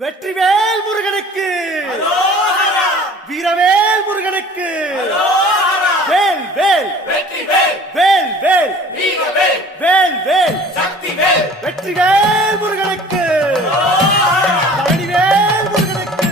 வெற்றிவேல் முருகனுக்கு, வீரவேல் முருகனுக்கு, வேல் வேல் வேல் வேல் வேல் வேல் வெற்றிவேல் முருகனுக்கு, பழனிவேல் முருகனுக்கு.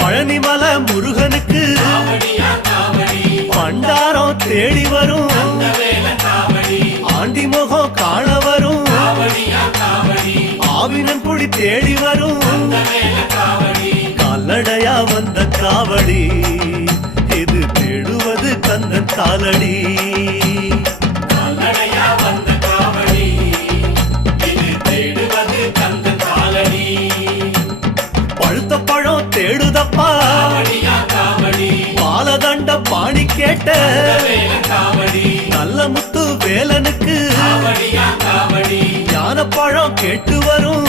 பழனிமலை முருகனுக்கு பண்டாரம் தேடி வரும், ஆண்டி முகம் காண வரும், ஆவினங்குடி தேடி வரும், கால்நடையா வந்த காவடி இது தேடுவது கந்தன் காலடி. பழுத்த பழம் தேடுதப்பா பாலதண்ட பாணி கேட்ட நல்ல முத்து வேலனுக்கு ஞான பழம் கேட்டு வரும்,